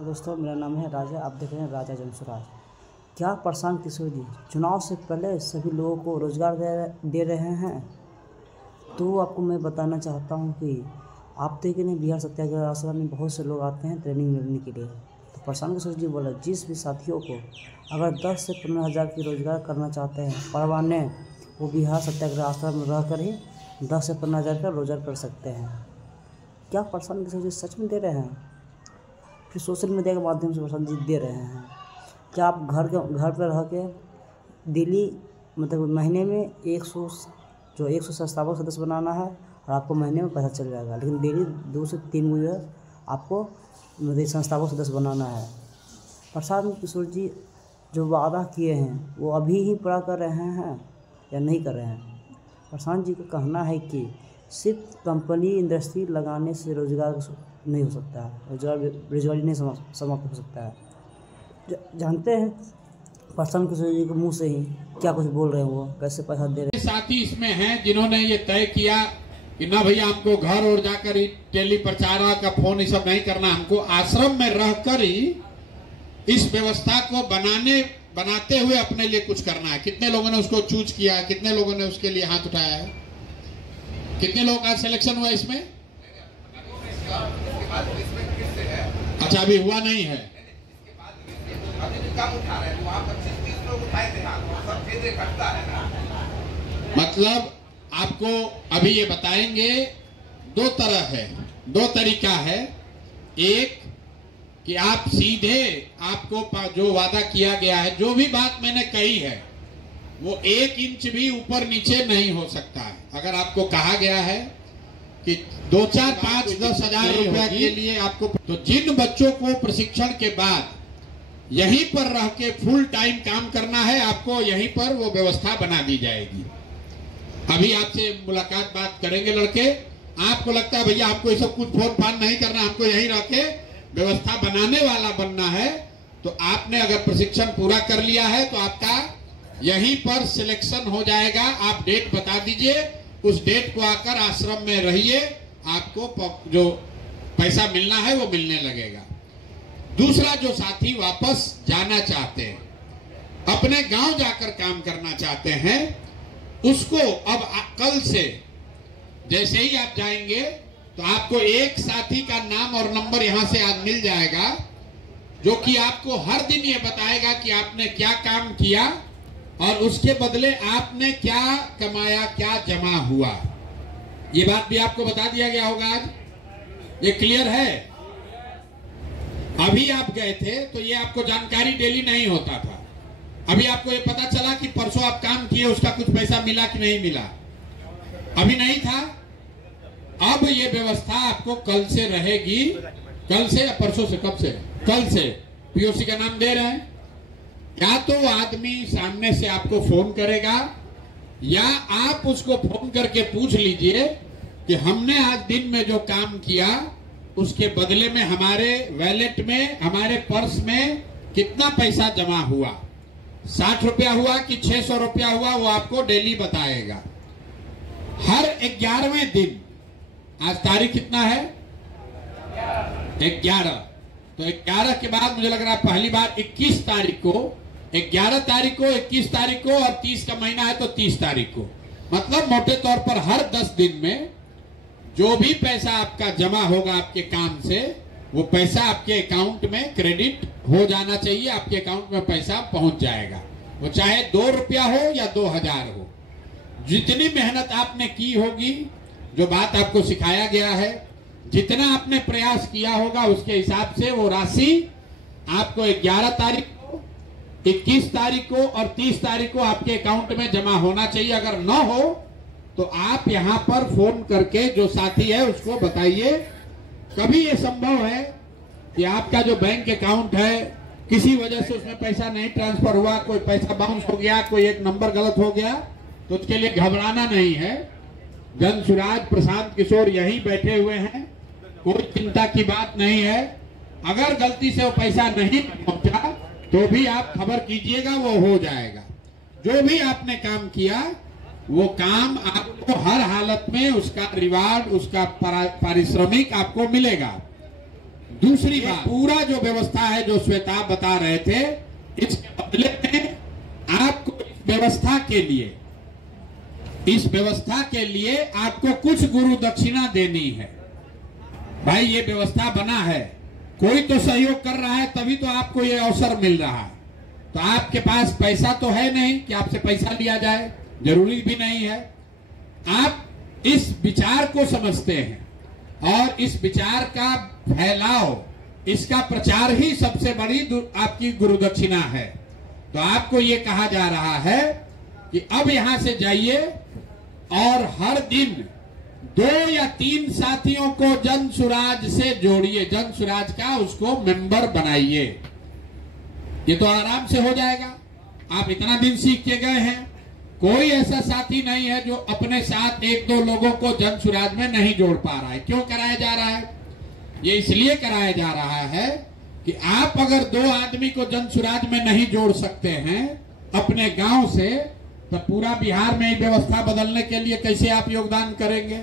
दोस्तों, मेरा नाम है राजा। आप देख रहे हैं राजा जमसुराज। क्या प्रशांत किशोर जी चुनाव से पहले सभी लोगों को रोज़गार दे रहे हैं। तो आपको मैं बताना चाहता हूं कि आप देख रहे हैं बिहार सत्याग्रह आश्रम में बहुत से लोग आते हैं ट्रेनिंग लेने के लिए। तो प्रशांत किशोर जी बोला, जिस भी साथियों को अगर 10 से 15 हज़ार की रोज़गार करना चाहते हैं परवाने, वो बिहार सत्याग्रह आश्रम में रह कर ही 10 से 15 हज़ार का रोज़गार कर सकते हैं। क्या प्रशांत किशोर जी सच में दे रहे हैं? फिर सोशल मीडिया के माध्यम से प्रशांत जी दे रहे हैं। क्या आप घर पर रह के डेली मतलब महीने में 100 संस्थापक सदस्य बनाना है और आपको महीने में पैसा चल जाएगा, लेकिन डेली 2 से 3 यूजर आपको मतलब संस्थापक सदस्य बनाना है। प्रशांत किशोर जी जो वादा किए हैं वो अभी ही पूरा कर रहे हैं या नहीं कर रहे हैं? प्रशांत जी का कहना है कि सिर्फ कंपनी इंडस्ट्री लगाने से रोज़गार नहीं हो सकता है, रोजगारी नहीं समाप्त हो सकता है। जानते हैं प्रशांत किशोर जी के मुंह से ही क्या कुछ बोल रहे हैं, वो कैसे पैसा दे रहे हैं। साथी इसमें हैं जिन्होंने ये तय किया कि ना भैया हमको घर और जाकर ही टेली प्रचार का फोन ये सब नहीं करना, हमको आश्रम में रहकर ही इस व्यवस्था को बनाते हुए अपने लिए कुछ करना है। कितने लोगों ने उसको चूज किया, कितने लोगों ने उसके लिए हाथ उठाया है, कितने लोगों का सिलेक्शन हुआ इसमें? अच्छा, अभी हुआ नहीं है। मतलब आपको अभी ये बताएंगे, 2 तरह है, 2 तरीका है। एक कि आप सीधे आपको जो वादा किया गया है, जो भी बात मैंने कही है, वो 1 इंच भी ऊपर नीचे नहीं हो सकता है। अगर आपको कहा गया है कि 2, 4, 5, 10 हजार रुपया के लिए आपको, तो जिन बच्चों को प्रशिक्षण के बाद यहीं पर रह के फुल टाइम काम करना है, आपको यहीं पर वो व्यवस्था बना दी जाएगी। अभी आपसे मुलाकात बात करेंगे लड़के। आपको लगता है भैया आपको ये सब कुछ फोन फान नहीं करना, हमको यहीं रह के व्यवस्था बनाने वाला बनना है, तो आपने अगर प्रशिक्षण पूरा कर लिया है तो आपका यहीं पर सिलेक्शन हो जाएगा। आप डेट बता दीजिए, उस डेट को आकर आश्रम में रहिए, आपको जो पैसा मिलना है वो मिलने लगेगा। दूसरा, जो साथी वापस जाना चाहते हैं, अपने गांव जाकर काम करना चाहते हैं, उसको अब कल से जैसे ही आप जाएंगे तो आपको एक साथी का नाम और नंबर यहां से आज मिल जाएगा, जो कि आपको हर दिन ये बताएगा कि आपने क्या काम किया और उसके बदले आपने क्या कमाया, क्या जमा हुआ। ये बात भी आपको बता दिया गया होगा आज। ये क्लियर है? अभी आप गए थे तो ये आपको जानकारी डेली नहीं होता था। अभी आपको ये पता चला कि परसों आप काम किए, उसका कुछ पैसा मिला कि नहीं मिला, अभी नहीं था। अब ये व्यवस्था आपको कल से रहेगी। कल से या परसों से? कब से? कल से पीओसी का नाम दे रहे हैं। या तो वो आदमी सामने से आपको फोन करेगा, या आप उसको फोन करके पूछ लीजिए कि हमने आज दिन में जो काम किया उसके बदले में हमारे वैलेट में, हमारे पर्स में कितना पैसा जमा हुआ, 60 रुपया हुआ कि 600 रुपया हुआ, वो आपको डेली बताएगा। हर 11वें दिन, आज तारीख कितना है? 11। तो 11 के बाद मुझे लग रहा है पहली बार 21 तारीख को, 11 तारीख को, 21 तारीख को, और 30 का महीना है तो 30 तारीख को, मतलब मोटे तौर पर हर 10 दिन में जो भी पैसा आपका जमा होगा आपके काम से, वो पैसा आपके अकाउंट में क्रेडिट हो जाना चाहिए। आपके अकाउंट में पैसा पहुंच जाएगा, वो चाहे 2 रुपया हो या 2000 हो। जितनी मेहनत आपने की होगी, जो बात आपको सिखाया गया है, जितना आपने प्रयास किया होगा, उसके हिसाब से वो राशि आपको 11 तारीख को, 21 तारीख को और 30 तारीख को आपके अकाउंट में जमा होना चाहिए। अगर न हो तो आप यहां पर फोन करके जो साथी है उसको बताइए। कभी ये संभव है कि आपका जो बैंक अकाउंट है किसी वजह से उसमें पैसा नहीं ट्रांसफर हुआ, कोई पैसा बाउंस हो गया, कोई एक नंबर गलत हो गया, तो उसके लिए घबराना नहीं है। जमसुराज प्रशांत किशोर यहीं बैठे हुए हैं, कोई चिंता की बात नहीं है। अगर गलती से वो पैसा नहीं पहुंचा तो भी आप खबर कीजिएगा, वो हो जाएगा। जो भी आपने काम किया वो काम आपको हर हालत में उसका रिवार्ड, उसका पारिश्रमिक आपको मिलेगा। दूसरी बात, पूरा जो व्यवस्था है जो श्वेता बता रहे थे, इसके बदले में आपको इस व्यवस्था के लिए आपको कुछ गुरु दक्षिणा देनी है। भाई ये व्यवस्था बना है, कोई तो सहयोग कर रहा है, तभी तो आपको ये अवसर मिल रहा है। तो आपके पास पैसा तो है नहीं कि आपसे पैसा लिया जाए, जरूरी भी नहीं है। आप इस विचार को समझते हैं और इस विचार का फैलाव, इसका प्रचार ही सबसे बड़ी आपकी गुरु दक्षिणा है। तो आपको ये कहा जा रहा है कि अब यहां से जाइए और हर दिन 2 या 3 साथियों को जन सुराज से जोड़िए, जन सुराज का उसको मेंबर बनाइए। ये तो आराम से हो जाएगा। आप इतना दिन सीख के गए हैं, कोई ऐसा साथी नहीं है जो अपने साथ 1-2 लोगों को जन सुराज में नहीं जोड़ पा रहा है। क्यों कराया जा रहा है? ये इसलिए कराया जा रहा है कि आप अगर 2 आदमी को जन सुराज में नहीं जोड़ सकते हैं अपने गांव से, तो पूरा बिहार में व्यवस्था बदलने के लिए कैसे आप योगदान करेंगे?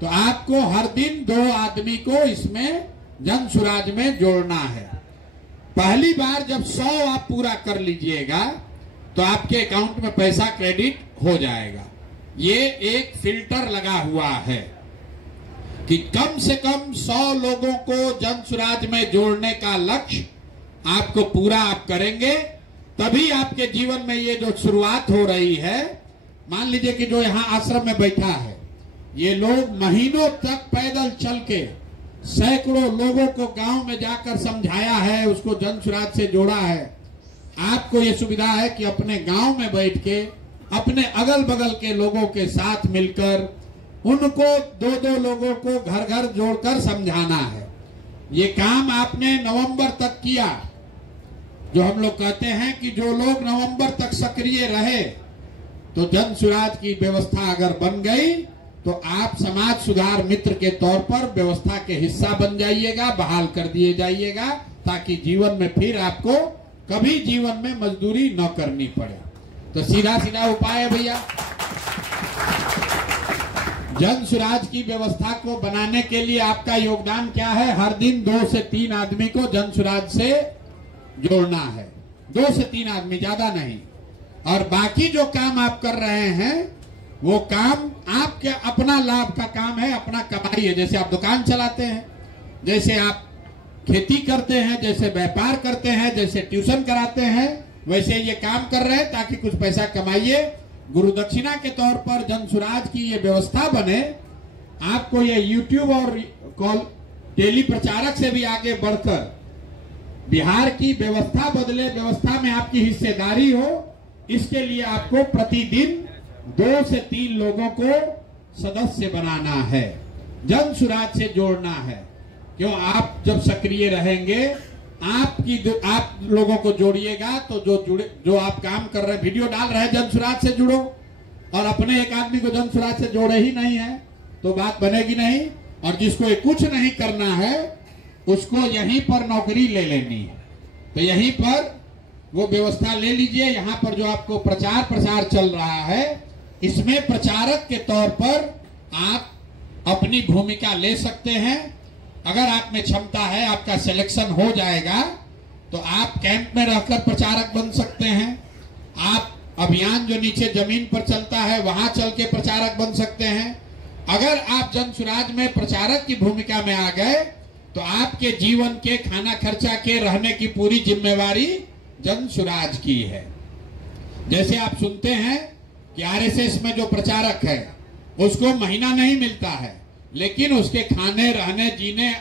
तो आपको हर दिन 2 आदमी को इसमें जन सुराज में जोड़ना है। पहली बार जब 100 आप पूरा कर लीजिएगा तो आपके अकाउंट में पैसा क्रेडिट हो जाएगा। ये एक फिल्टर लगा हुआ है कि कम से कम 100 लोगों को जन सुराज में जोड़ने का लक्ष्य आपको पूरा आप करेंगे, तभी आपके जीवन में ये जो शुरुआत हो रही है। मान लीजिए कि जो यहाँ आश्रम में बैठा है, ये लोग महीनों तक पैदल चल के सैकड़ों लोगों को गांव में जाकर समझाया है, उसको जन सुराज से जोड़ा है। आपको ये सुविधा है कि अपने गांव में बैठ के अपने अगल बगल के लोगों के साथ मिलकर उनको 2-2 लोगों को घर घर जोड़कर समझाना है। ये काम आपने नवंबर तक किया। जो हम लोग कहते हैं कि जो लोग नवंबर तक सक्रिय रहे, तो जन सुराज की व्यवस्था अगर बन गई तो आप समाज सुधार मित्र के तौर पर व्यवस्था के हिस्सा बन जाइएगा, बहाल कर दिए जाइएगा, ताकि जीवन में फिर आपको कभी जीवन में मजदूरी न करनी पड़े। तो सीधा सीधा उपाय है भैया, जन सुराज की व्यवस्था को बनाने के लिए आपका योगदान क्या है? हर दिन 2 से 3 आदमी को जन सुराज से जोड़ना है। 2 से 3 आदमी, ज्यादा नहीं। और बाकी जो काम आप कर रहे हैं वो काम आपके अपना लाभ का काम है, अपना कमाई है। जैसे आप दुकान चलाते हैं, जैसे आप खेती करते हैं, जैसे व्यापार करते हैं, जैसे ट्यूशन कराते हैं, वैसे ये काम कर रहे हैं ताकि कुछ पैसा कमाइए। गुरु दक्षिणा के तौर पर जन सुराज की ये व्यवस्था बने। आपको ये यूट्यूब और कॉल टेली प्रचारक से भी आगे बढ़कर बिहार की व्यवस्था बदले, व्यवस्था में आपकी हिस्सेदारी हो, इसके लिए आपको प्रतिदिन 2 से 3 लोगों को सदस्य बनाना है, जन सुराज से जोड़ना है। क्यों? आप जब सक्रिय रहेंगे, आप लोगों को जोड़िएगा तो जो आप काम कर रहे हैं, वीडियो डाल रहे हैं, जन सुराज से जुड़ो। और अपने एक आदमी को जन सुराज से जोड़े ही नहीं है तो बात बनेगी नहीं। और जिसको कुछ नहीं करना है उसको यहीं पर नौकरी ले लेनी है, तो यहीं पर वो व्यवस्था ले लीजिए। यहाँ पर जो आपको प्रचार प्रसार चल रहा है, इसमें प्रचारक के तौर पर आप अपनी भूमिका ले सकते हैं। अगर आप में क्षमता है, आपका सिलेक्शन हो जाएगा तो आप कैंप में रहकर प्रचारक बन सकते हैं। आप अभियान जो नीचे जमीन पर चलता है वहां चल के प्रचारक बन सकते हैं। अगर आप जन सुराज में प्रचारक की भूमिका में आ गए तो आपके जीवन के खाना खर्चा के रहने की पूरी जिम्मेवारी जन सुराज की है। जैसे आप सुनते हैं कि आरएसएस में जो प्रचारक है उसको महीना नहीं मिलता है, लेकिन उसके खाने, रहने, जीने,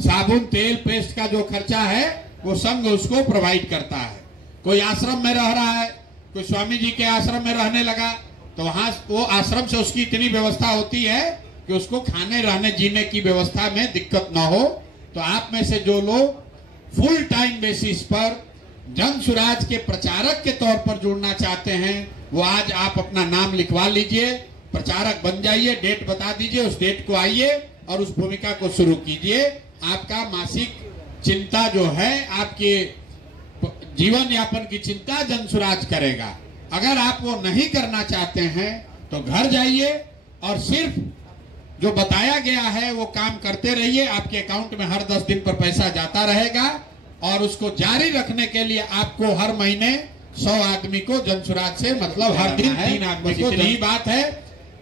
साबुन, तेल, पेस्ट का जो खर्चा है वो संघ उसको प्रोवाइड करता है। कोई आश्रम में रह रहा है, कोई स्वामी जी के आश्रम में रहने लगा, तो वहां वो आश्रम से उसकी इतनी व्यवस्था होती है कि उसको खाने, रहने, जीने की व्यवस्था में दिक्कत ना हो। तो आप में से जो लोग फुल टाइम बेसिस पर जन सुराज के प्रचारक के तौर पर जुड़ना चाहते हैं, वो आज आप अपना नाम लिखवा लीजिए, प्रचारक बन जाइए। डेट बता दीजिए, उस डेट को आइए और उस भूमिका को शुरू कीजिए। आपका मासिक चिंता जो है, आपके जीवन यापन की चिंता जन सुराज करेगा। अगर आप वो नहीं करना चाहते हैं तो घर जाइए और सिर्फ जो बताया गया है वो काम करते रहिए। आपके अकाउंट में हर 10 दिन पर पैसा जाता रहेगा और उसको जारी रखने के लिए आपको हर महीने 100 आदमी को जनसुराज से मतलब हर दिन 3 आदमी को। यही बात है,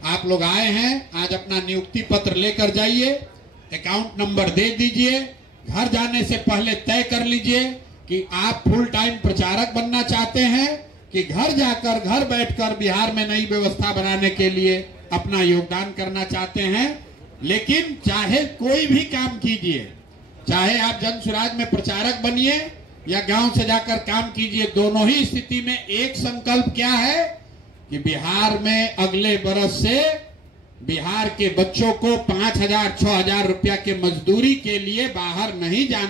आप लोग आए हैं, आज अपना नियुक्ति पत्र लेकर जाइए, अकाउंट नंबर दे दीजिए। घर जाने से पहले तय कर लीजिए कि आप फुल टाइम प्रचारक बनना चाहते हैं कि घर जाकर घर बैठकर बिहार में नई व्यवस्था बनाने के लिए अपना योगदान करना चाहते हैं। लेकिन चाहे कोई भी काम कीजिए, चाहे आप जनसुराज में प्रचारक बनिए या गांव से जाकर काम कीजिए, दोनों ही स्थिति में एक संकल्प क्या है कि बिहार में अगले बरस से बिहार के बच्चों को 5,000 6,000 रुपया के मजदूरी के लिए बाहर नहीं जाना।